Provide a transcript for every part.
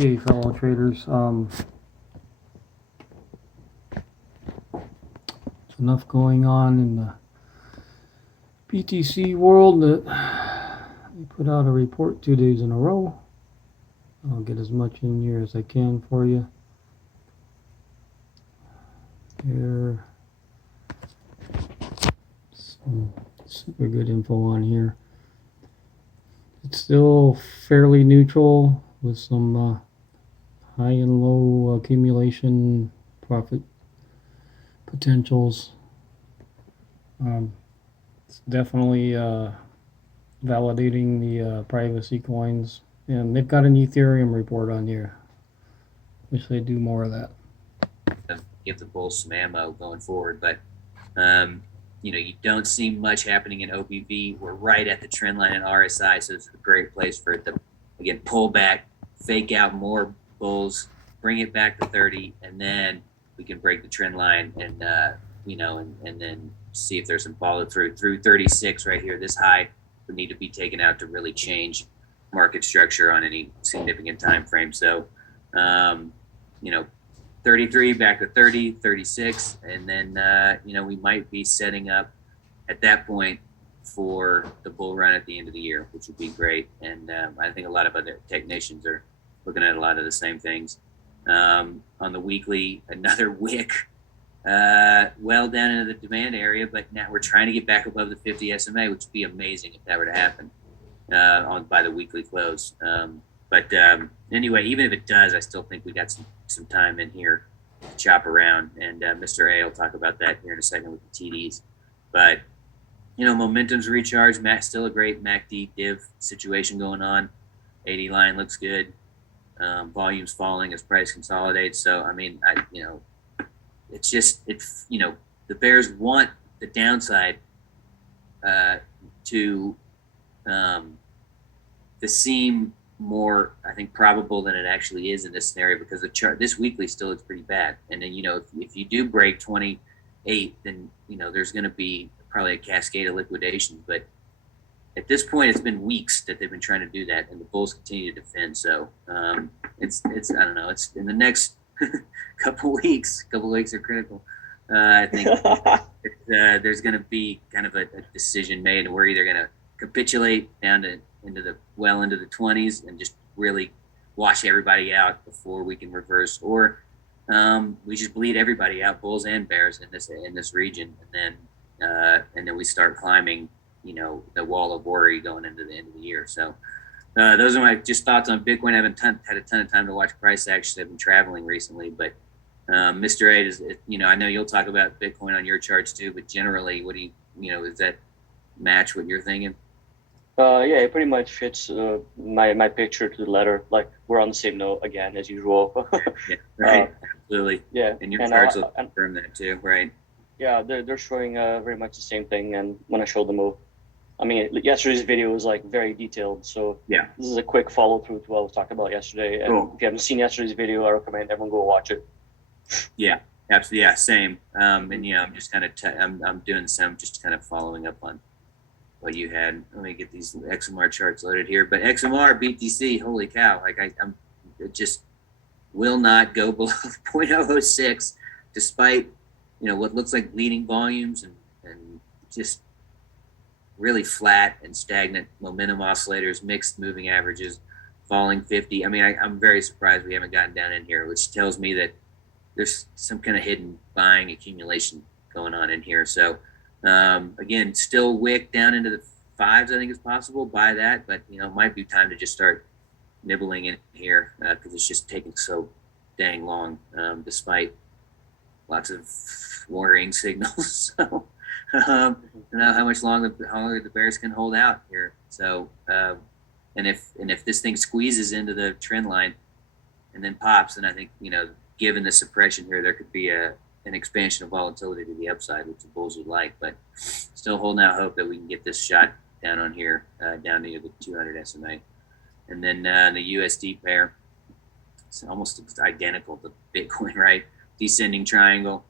Okay, fellow traders. There's enough going on in the BTC world that we put out a report 2 days in a row. I'll get as much in here as I can for you. Here, some super good info on here. It's still fairly neutral with some high and low accumulation profit potentials. It's definitely validating the privacy coins, and they've got an Ethereum report on here. Wish they'd do more of that. Give the bulls some ammo going forward, but you don't see much happening in OBV. We're right at the trend line in RSI, so it's a great place for it to again pull back, fake out more bulls, bring it back to 30, and then we can break the trend line and and then see if there's some follow through 36 right here. This high would need to be taken out to really change market structure on any significant time frame. So 33 back to 30, 36, and then we might be setting up at that point for the bull run at the end of the year, which would be great. And I think a lot of other technicians are looking at a lot of the same things. On the weekly, another wick well down into the demand area, but now we're trying to get back above the 50 SMA, which would be amazing if that were to happen by the weekly close. But anyway, even if it does, I still think we got some time in here to chop around, and Mr. A will talk about that here in a second with the TDs. But momentum's recharged. Still a great MACD div situation going on. 80 line looks good. Volume's falling as price consolidates. So I mean, it's just the bears want the downside to seem more, I think, probable than it actually is in this scenario, because the chart this weekly still looks pretty bad. And then if you do break 28, then there's going to be probably a cascade of liquidations. But at this point, it's been weeks that they've been trying to do that, and the bulls continue to defend. So it's I don't know. It's in the next couple weeks. Couple weeks are critical. I think there's going to be kind of a decision made, and we're either going to capitulate down to into the 20s and just really wash everybody out before we can reverse, or we just bleed everybody out, bulls and bears in this region, and then we start climbing the wall of worry going into the end of the year. So those are my just thoughts on Bitcoin. I haven't had a ton of time to watch price action. I've been traveling recently, but Mr. A, is I know you'll talk about Bitcoin on your charts too, but generally, what do you does that match what you're thinking? Yeah, it pretty much fits my picture to the letter. Like, we're on the same note again as usual. Yeah, right. Absolutely. Yeah, and your charts will confirm that too, right? Yeah, they're showing very much the same thing. And when I showed the move, I mean, yesterday's video was like very detailed. So yeah, this is a quick follow through to what I was talking about yesterday. And cool. If you haven't seen yesterday's video, I recommend everyone go watch it. Yeah, absolutely. Yeah, same. And I'm just kind of I'm doing the same, just kind of following up on what you had. Let me get these XMR charts loaded here. But XMR BTC, holy cow! Like it just will not go below 0.006, despite what looks like bleeding volumes and just really flat and stagnant momentum oscillators, mixed moving averages, falling 50. I mean, I'm very surprised we haven't gotten down in here, which tells me that there's some kind of hidden buying accumulation going on in here. So again, still wick down into the 5s, I think is possible. Buy that, but it might be time to just start nibbling in here because it's just taking so dang long, despite lots of worrying signals. So I don't know how much longer the bears can hold out here. So and if this thing squeezes into the trend line and then pops, then I think given the suppression here, there could be an expansion of volatility to the upside, which the bulls would like. But still holding out hope that we can get this shot down on here, down to the 200 SMA. And then the USD pair, it's almost identical to Bitcoin, right? Descending triangle.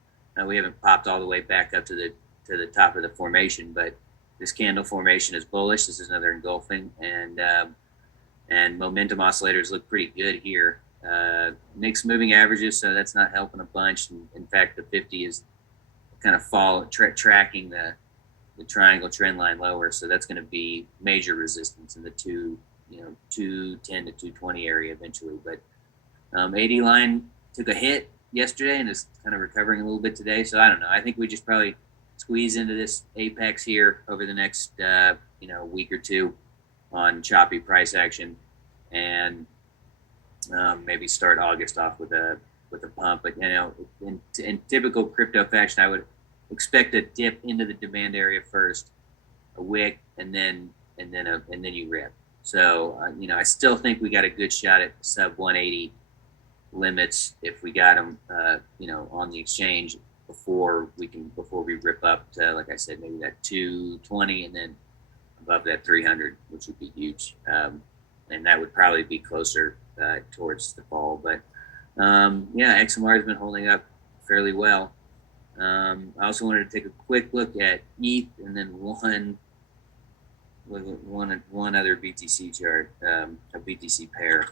We haven't popped all the way back up to the top of the formation, but this candle formation is bullish. This is another engulfing, and momentum oscillators look pretty good here. mixed moving averages, so that's not helping a bunch. And in fact, the 50 is kind of tracking the triangle trend line lower, so that's going to be major resistance in the 210 to 220 area eventually. But 80 line took a hit yesterday and is kind of recovering a little bit today. So I don't know. I think we just probably squeeze into this apex here over the next week or two on choppy price action, and maybe start August off with a pump. But in typical crypto fashion, I would expect a dip into the demand area first, a wick, and then you rip. So I still think we got a good shot at sub 180 limits if we got them on the exchange before we rip up to, like I said, maybe that 220 and then above that 300, which would be huge. And that would probably be closer towards the fall. But XMR has been holding up fairly well. I also wanted to take a quick look at ETH and then one other BTC chart, a BTC pair.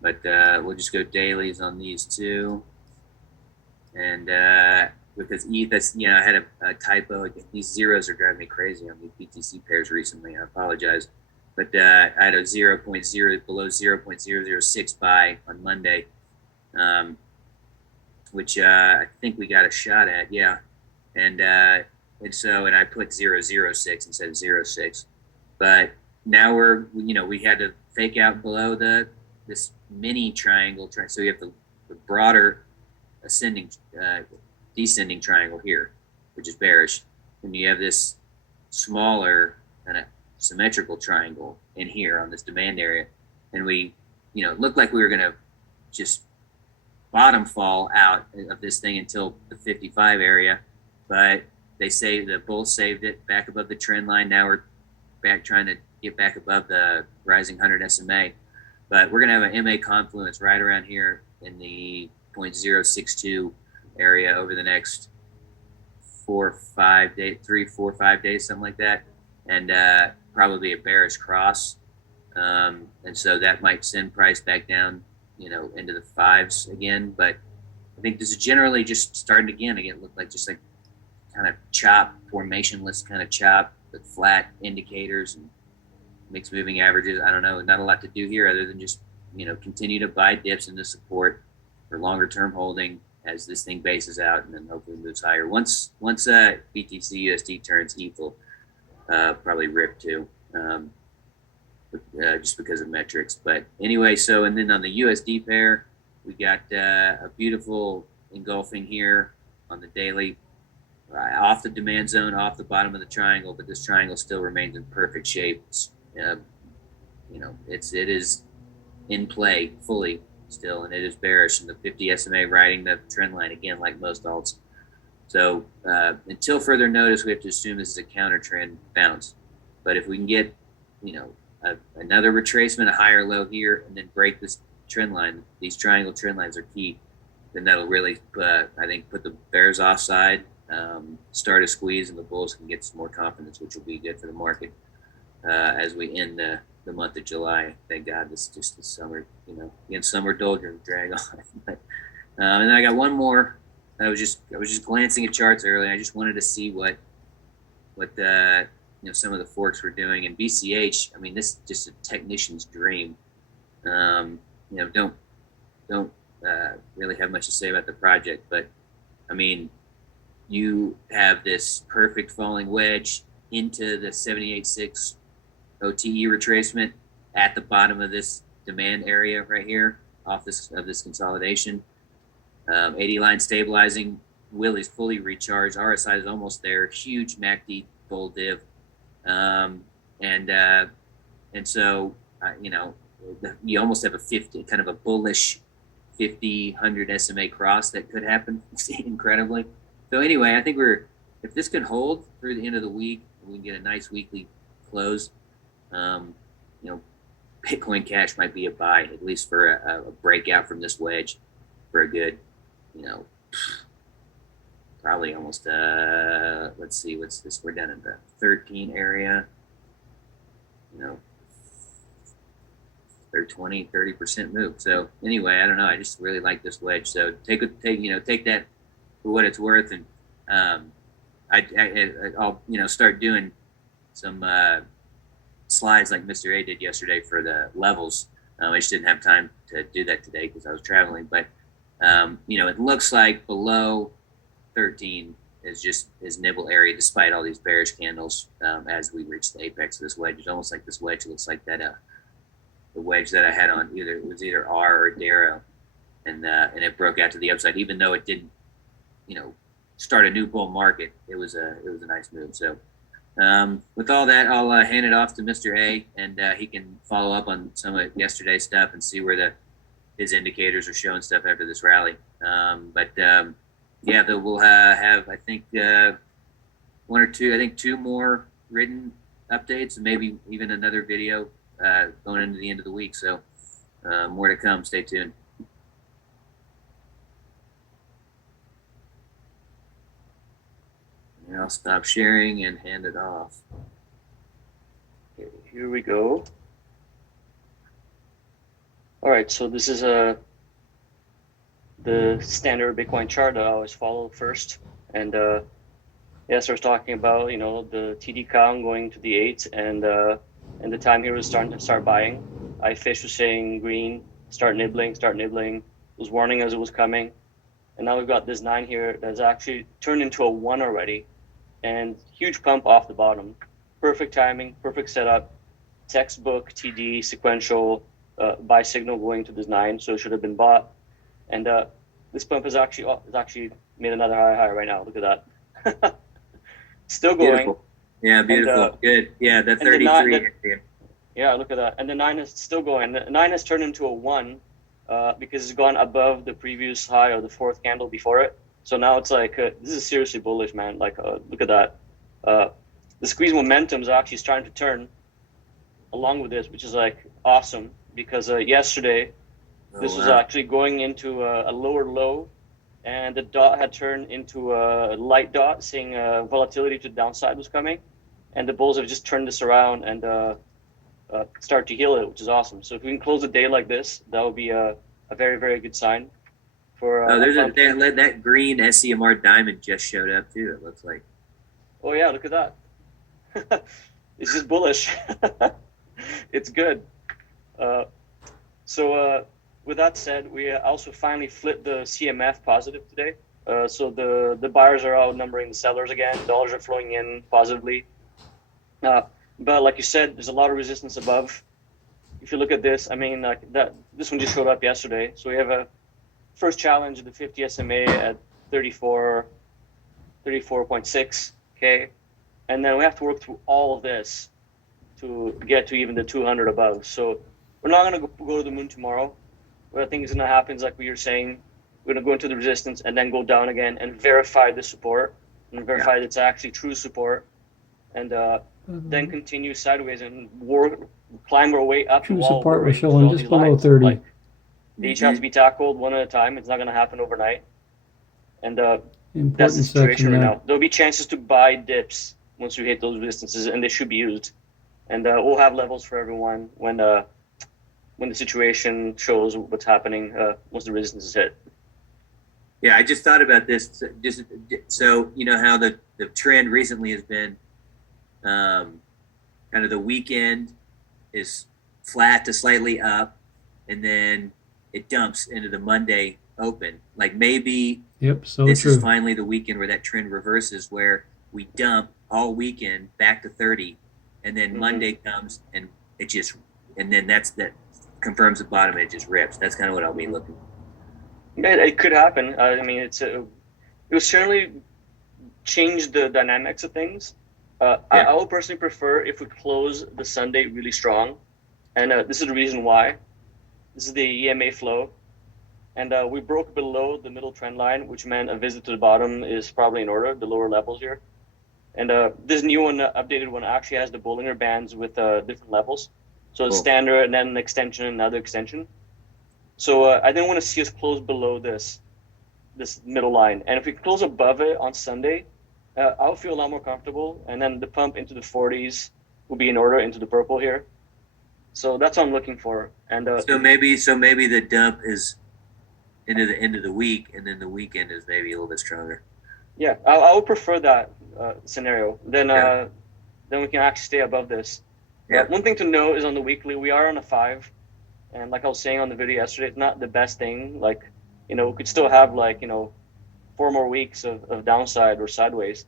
But we'll just go dailies on these two. And because ETH, I had a typo. These zeros are driving me crazy on these BTC pairs recently. I apologize. But I had a 0.0 below 0.006 buy on Monday, which I think we got a shot at, yeah. And I put 0.006 instead of 0.6. But now we had to fake out below this mini triangle. So we have the broader descending triangle here, which is bearish. And you have this smaller kind of symmetrical triangle in here on this demand area. And we, it looked like we were going to just bottom fall out of this thing until the 55 area. But the bulls saved it back above the trend line. Now we're back trying to get back above the rising 100 SMA. But we're going to have an MA confluence right around here in the 0.062 area over the next 4 or 5 days, 3, 4, 5 days, something like that. And probably a bearish cross. And so that might send price back down, into the fives again. But I think this is generally just starting again. Again, look like just like kind of chop, formationless kind of chop with flat indicators and mixed moving averages. I don't know, not a lot to do here other than just, continue to buy dips into support for longer term holding as this thing bases out and then hopefully moves higher. Once BTC USD turns, ETH will probably rip too, just because of metrics. But anyway, and then on the USD pair, we got a beautiful engulfing here on the daily, off the demand zone, off the bottom of the triangle, but this triangle still remains in perfect shape. It is in play fully still, and it is bearish, and the 50 SMA riding the trend line again, like most alts. So until further notice, we have to assume this is a counter trend bounce. But if we can get, another retracement, a higher low here, and then break this trend line, these triangle trend lines are key, then that'll really, I think, put the bears offside, start a squeeze, and the bulls can get some more confidence, which will be good for the market as we end the month of July. Thank God, this is just the summer, again, summer doldrums drag on. But, and then I got one more. I was just glancing at charts earlier. I just wanted to see what some of the forks were doing. And BCH, I mean, this is just a technician's dream. Don't really have much to say about the project, but I mean, you have this perfect falling wedge into the 78.6 OTE retracement at the bottom of this demand area right here of this consolidation. 80 line stabilizing. Willie's fully recharged. RSI is almost there. Huge MACD bull div. And so, you almost have a 50, kind of a bullish 50, 100 SMA cross that could happen incredibly. So anyway, I think if this could hold through the end of the week, we can get a nice weekly close. Bitcoin Cash might be a buy, at least for a breakout from this wedge for a good, probably almost, let's see, what's this? We're down in the 13 area, or 20-30% move. So anyway, I don't know. I just really like this wedge. So take that for what it's worth, and I'll start doing some slides like Mr. A did yesterday for the levels. I just didn't have time to do that today because I was traveling. But it looks like below 13 is just his nibble area, despite all these bearish candles. As we reach the apex of this wedge, it's almost like this wedge looks like that the wedge that I had on either R or Darrow, and it broke out to the upside, even though it didn't, start a new bull market. It was a nice move. So with all that, I'll hand it off to Mr. A, and he can follow up on some of yesterday's stuff and see where his indicators are showing stuff after this rally. We'll have, I think, one or two, I think 2 more written updates, and maybe even another video going into the end of the week. So more to come. Stay tuned. And I'll stop sharing and hand it off. Okay, here we go. All right, so this is the standard Bitcoin chart that I always follow first. And so I was talking about, the TD count going to the 8, and the time here was starting to start buying. iFish was saying green, start nibbling, was warning as it was coming. And now we've got this 9 here that's actually turned into a 1 already, and huge pump off the bottom. Perfect timing, perfect setup, textbook TD sequential buy signal going to this 9, so it should have been bought. And this pump is actually made another high right now. Look at that. Still going. Beautiful. Yeah, beautiful. And, good. Yeah, the 33. Yeah, look at that. And the 9 is still going. The 9 has turned into a 1 because it's gone above the previous high or the 4th candle before it. So now it's like, this is seriously bullish, man. Like, look at that. The squeeze momentum is actually starting to turn along with this, which is like awesome, because yesterday, this was actually going into a lower low, and the dot had turned into a light dot, saying volatility to the downside was coming, and the bulls have just turned this around and start to heal it, which is awesome. So if we can close the day like this, that would be a very, very good sign. There's that green SCMR diamond just showed up too, it looks like. Oh yeah, look at that. It's just bullish. It's good. With that said, we also finally flipped the CMF positive today. So the buyers are outnumbering the sellers again. Dollars are flowing in positively. But like you said, there's a lot of resistance above. If you look at this, this one just showed up yesterday. So we have a first challenge of the 50 SMA at 34.6 K, and then we have to work through all of this to get to even the 200 above. So we're not going to go to the moon tomorrow. What I think is going to happen is, like we were saying, we're going to go into the resistance and then go down again and verify the support and verify that it's actually true support, and then continue sideways and climb our way up. True support was showing just below 30. They each have to be tackled one at a time. It's not going to happen overnight. And that's the situation right now. There'll be chances to buy dips once we hit those resistances, and they should be used. And we'll have levels for everyone when the situation shows what's happening once the resistance is hit. Yeah, I just thought about this. So you know how the trend recently has been kind of the weekend is flat to slightly up, and then it dumps into the Monday open. Like maybe this is finally the weekend where that trend reverses, where we dump all weekend back to 30, and then Monday comes and then that confirms the bottom. It just rips. That's kind of what I'll be looking. It could happen. It will certainly change the dynamics of things. I would personally prefer if we close the Sunday really strong, and this is the reason why. This is the EMA flow, and we broke below the middle trend line, which meant a visit to the bottom is probably in order, the lower levels here. And this new one, updated one, actually has the Bollinger Bands with different levels. So it's standard, and then an extension, and another extension. So I didn't want to see us close below this middle line. And if we close above it on Sunday, I'll feel a lot more comfortable. And then the pump into the 40s will be in order, into the purple here. So that's what I'm looking for. And So maybe the dump is into the end of the week, and then the weekend is maybe a little bit stronger. yeah, I would prefer that scenario. Then Yeah. then we can actually stay above this. Yeah. One thing to note is on the weekly, we are on a 5. And like I was saying on the video yesterday, it's not the best thing. Like, we could still have 4 more weeks of downside or sideways.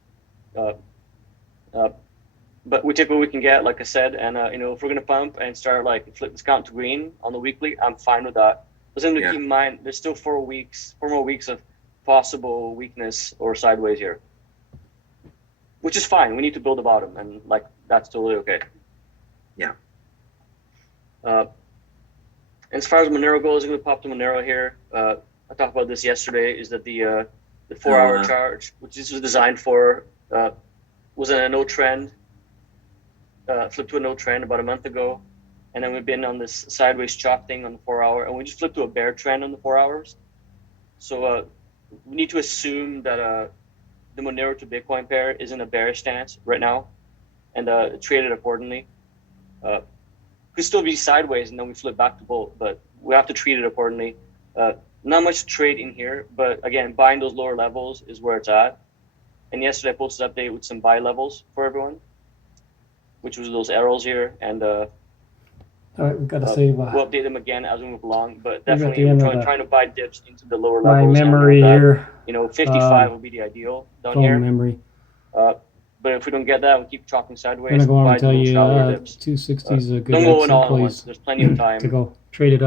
But we take what we can get, like I said. And, if we're going to pump and start flip discount to green on the weekly, I'm fine with that. But something to keep in mind, there's still 4 more weeks of possible weakness or sideways here, which is fine. We need to build a bottom, and that's totally okay. Yeah. As far as Monero goes, I'm going to pop the Monero here. I talked about this yesterday, is that the 4-hour chart, which this was designed for, was in a no trend, flipped to a no trend about a month ago. And then we've been on this sideways chop thing on the 4-hour, and we just flipped to a bear trend on the 4 hours. So we need to assume that the Monero to Bitcoin pair is in a bearish stance right now, and trade it accordingly. Could still be sideways, and then we flip back to bull, but we have to treat it accordingly. Not much trade in here, but again, buying those lower levels is where it's at. And yesterday I posted an update with some buy levels for everyone, which was those arrows here, and All right, we've got to save. we'll update them again as we move along. But We're at the definitely, end we're of trying to buy dips into the lower my levels. memory and here. 55 would be the ideal down Phone here. memory. But if we don't get that, we keep chopping sideways. I'm gonna go on buy and tell those you shallower dips. 260 is a good Don't go in exit all at once. place There's plenty of time. to go trade it up.